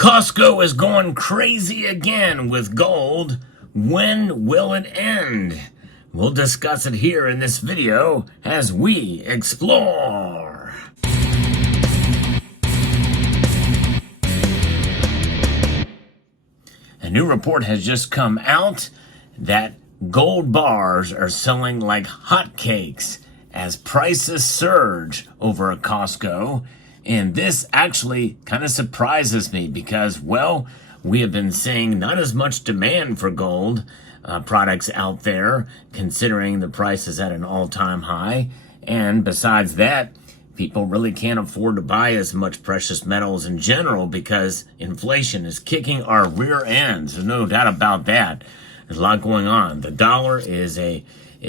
Costco is going crazy again with gold. When will it end? We'll discuss it here in this video as we explore. A new report has just come out that gold bars are selling like hotcakes as prices surge over at Costco. And this actually kind of surprises me because, well, we have been seeing not as much demand for gold products out there, considering the price is at an all-time high. And besides that, people really can't afford to buy as much precious metals in general because inflation is kicking our rear ends. There's no doubt about that. There's a lot going on. The dollar is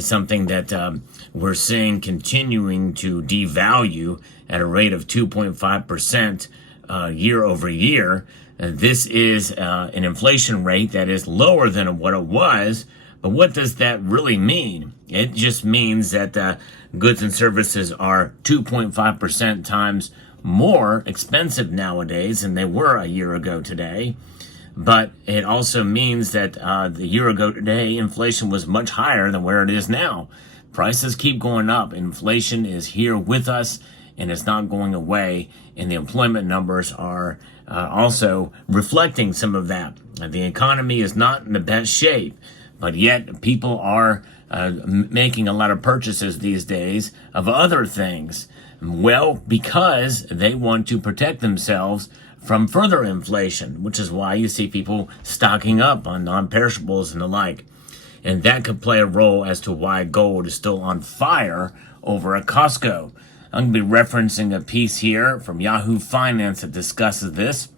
something that we're seeing continuing to devalue at a rate of 2.5% year over year. This is an inflation rate that is lower than what it was. But what does that really mean? It just means that goods and services are 2.5% times more expensive nowadays than they were a year ago today. But it also means that the year ago today, inflation was much higher than where it is now. Prices keep going up. Inflation is here with us, and it's not going away. And the employment numbers are also reflecting some of that. The economy is not in the best shape, but yet people are making a lot of purchases these days of other things. Well, because they want to protect themselves from further inflation, which is why you see people stocking up on non-perishables and the like. And that could play a role as to why gold is still on fire over at Costco. I'm going to be referencing a piece here from Yahoo Finance that discusses this.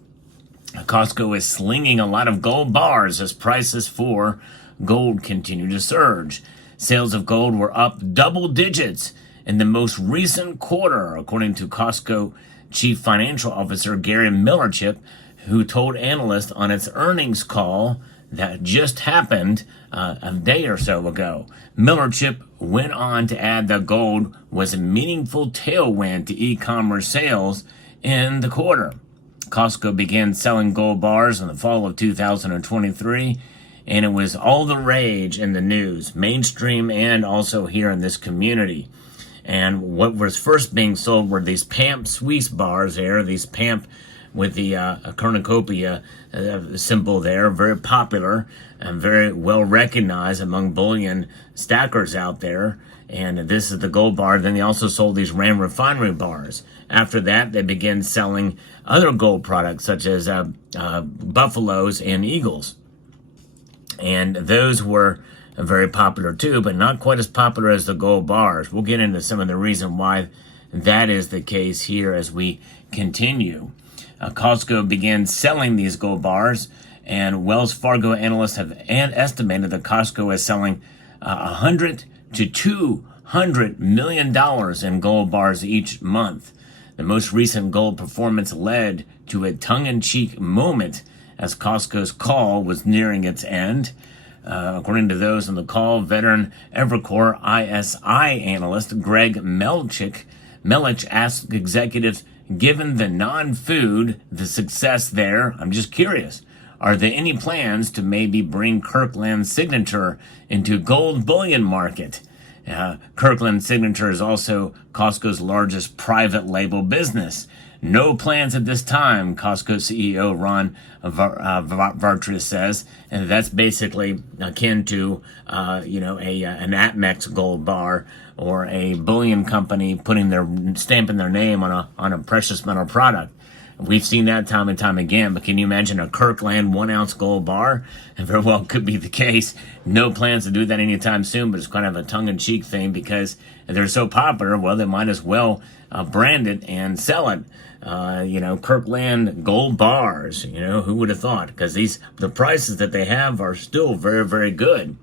Costco is slinging a lot of gold bars as prices for gold continue to surge. Sales of gold were up double digits in the most recent quarter, according to Costco Chief Financial Officer Gary Millerchip, who told analysts on its earnings call that just happened a day or so ago. Millerchip went on to add that gold was a meaningful tailwind to e-commerce sales in the quarter. Costco began selling gold bars in the fall of 2023, and it was all the rage in the news, mainstream and also here in this community. And what was first being sold were these Pamp Swiss bars there, these Pamp with the cornucopia symbol there, very popular and very well recognized among bullion stackers out there. And this is the gold bar. Then they also sold these Ram Refinery bars. After that, they began selling other gold products such as buffaloes and eagles. And those were very popular too, but not quite as popular as the gold bars. We'll get into some of the reason why that is the case here as we continue. Costco began selling these gold bars, and Wells Fargo analysts have estimated that Costco is selling $100 to $200 million in gold bars each month. The most recent gold performance led to a tongue-in-cheek moment as Costco's call was nearing its end. According to those on the call, veteran Evercore ISI analyst Greg Melchik asked executives, given the non-food, the success there, I'm just curious, are there any plans to maybe bring Kirkland Signature into gold bullion market? Kirkland Signature is also Costco's largest private label business. No plans at this time, Costco CEO Ron Vartris says, and that's basically akin to, an Atmex gold bar or a bullion company stamping their name on a precious metal product. We've seen that time and time again, but can you imagine a Kirkland 1 ounce gold bar? And very well could be the case. No plans to do that anytime soon, but it's kind of a tongue-in-cheek thing because they're so popular, well, they might as well brand it and sell it. Kirkland gold bars, who would have thought? Because the prices that they have are still very, very good.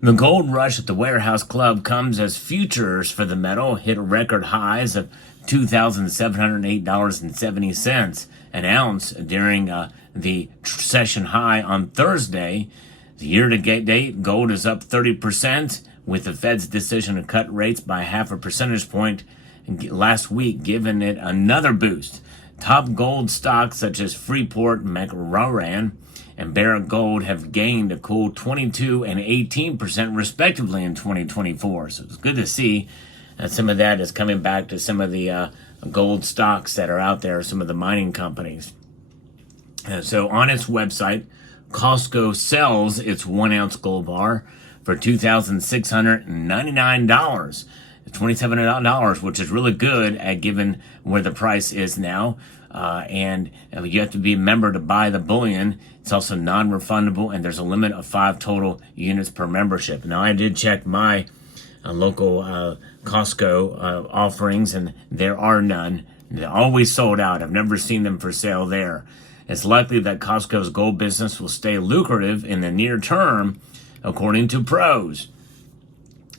The gold rush at the Warehouse Club comes as futures for the metal hit record highs of $2,708.70 an ounce during the session high on Thursday. The year-to-date, gold is up 30%, with the Fed's decision to cut rates by half a percentage point last week, giving it another boost. Top gold stocks such as Freeport, McMoran, and Barrick Gold have gained a cool 22 and 18% respectively in 2024. So it's good to see that some of that is coming back to some of the gold stocks that are out there, some of the mining companies. So on its website, Costco sells its 1 ounce gold bar for $2,699. $2,700, which is really good at given where the price is now. And you have to be a member to buy the bullion. It's also non-refundable, and there's a limit of 5 total units per membership. Now, I did check my local Costco offerings, and there are none. They're always sold out. I've never seen them for sale there. It's likely that Costco's gold business will stay lucrative in the near term, according to pros.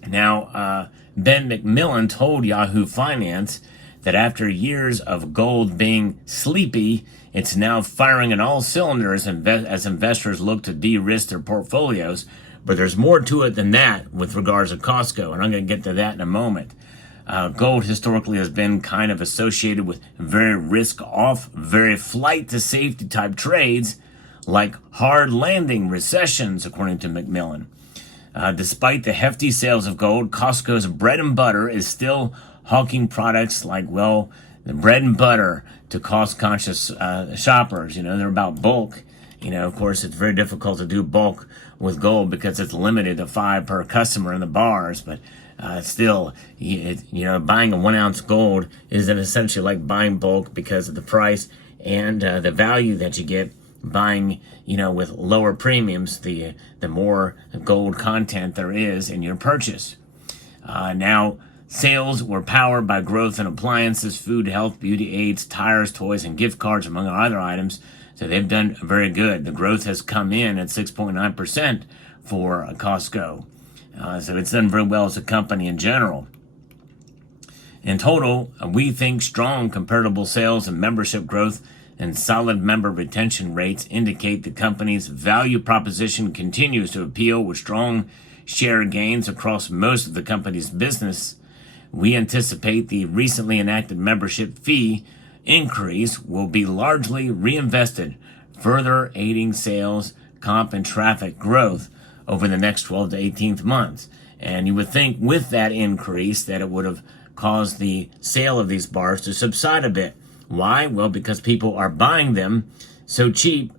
Now, Ben McMillan told Yahoo Finance that after years of gold being sleepy, it's now firing on all cylinders as investors look to de-risk their portfolios. But there's more to it than that with regards to Costco, and I'm going to get to that in a moment. Gold historically has been kind of associated with very risk-off, very flight-to-safety type trades like hard landing recessions, according to McMillan. Despite the hefty sales of gold, Costco's bread and butter is still hawking products like, well, the bread and butter to cost-conscious shoppers. They're about bulk. Of course, it's very difficult to do bulk with gold because it's limited to 5 per customer in the bars. But still, buying a 1 ounce gold is essentially like buying bulk because of the price and the value that you get buying, with lower premiums, the more gold content there is in your purchase. Now, sales were powered by growth in appliances, food, health, beauty aids, tires, toys, and gift cards, among other items. So they've done very good. The growth has come in at 6.9% for Costco. So it's done very well as a company in general. In total, we think strong comparable sales and membership growth and solid member retention rates indicate the company's value proposition continues to appeal with strong share gains across most of the company's business. We anticipate the recently enacted membership fee increase will be largely reinvested, further aiding sales, comp, and traffic growth over the next 12 to 18 months. And you would think with that increase that it would have caused the sale of these bars to subside a bit. Why? Well, because people are buying them so cheap,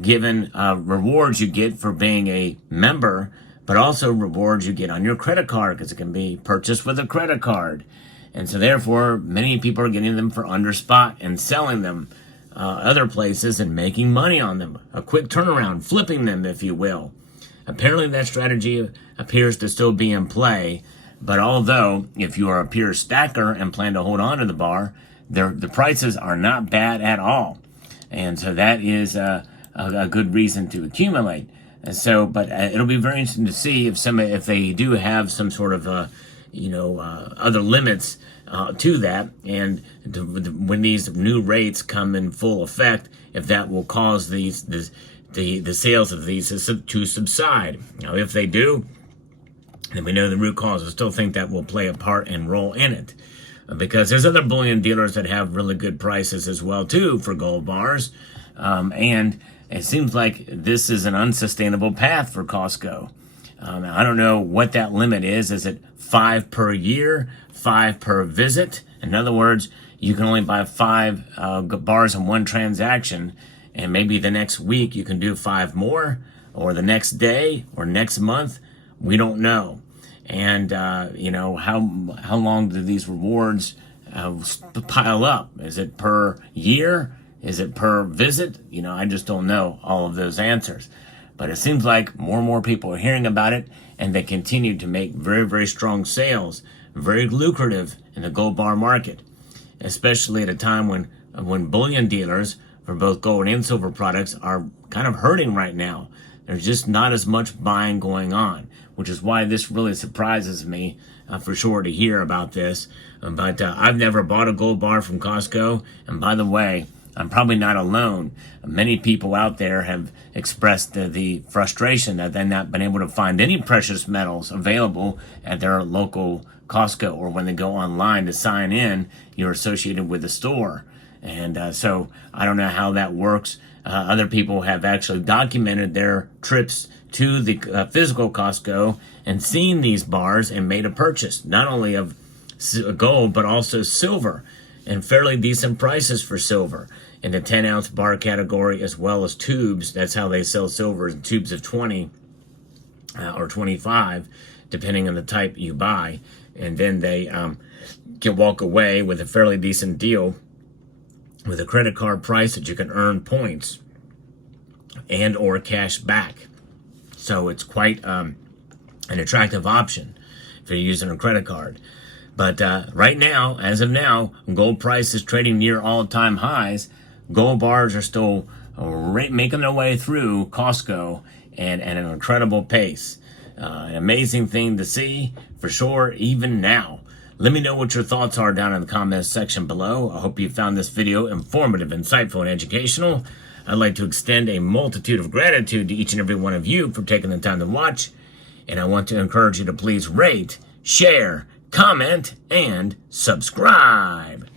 given rewards you get for being a member, but also rewards you get on your credit card because it can be purchased with a credit card. And so therefore, many people are getting them for under spot and selling them other places and making money on them. A quick turnaround, flipping them, if you will. Apparently that strategy appears to still be in play, but although if you are a pure stacker and plan to hold on to the bar, the prices are not bad at all. And so that is a good reason to accumulate. But it'll be very interesting to see if they do have some sort of other limits to that, and when these new rates come in full effect, if that will cause the sales of these to subside. Now, if they do, then we know the root cause. I still think that will play a part and role in it, because there's other bullion dealers that have really good prices as well too for gold bars, and it seems like this is an unsustainable path for Costco. I don't know what that limit is. Is it 5 per year, 5 per visit? In other words, you can only buy 5 bars in one transaction, and maybe the next week you can do 5 more, or the next day, or next month. We don't know. And, how long do these rewards pile up? Is it per year? Is it per visit? I just don't know all of those answers. But it seems like more and more people are hearing about it, and they continue to make very, very strong sales, very lucrative in the gold bar market, especially at a time when bullion dealers for both gold and silver products are kind of hurting right now. There's just not as much buying going on, which is why this really surprises me for sure to hear about this. But I've never bought a gold bar from Costco. And by the way, I'm probably not alone. Many people out there have expressed the frustration that they've not been able to find any precious metals available at their local Costco, or when they go online to sign in, you're associated with the store. And so I don't know how that works. Other people have actually documented their trips to the physical Costco and seen these bars and made a purchase, not only of gold, but also silver, and fairly decent prices for silver in the 10-ounce bar category, as well as tubes. That's how they sell silver, in tubes of 20 or 25, depending on the type you buy. And then they can walk away with a fairly decent deal with a credit card price that you can earn points and or cash back. So it's quite an attractive option if you're using a credit card. But right now, as of now, gold price is trading near all-time highs. Gold bars are still making their way through Costco and at an incredible pace. An amazing thing to see, for sure, even now. Let me know what your thoughts are down in the comments section below. I hope you found this video informative, insightful, and educational. I'd like to extend a multitude of gratitude to each and every one of you for taking the time to watch. And I want to encourage you to please rate, share, comment, and subscribe.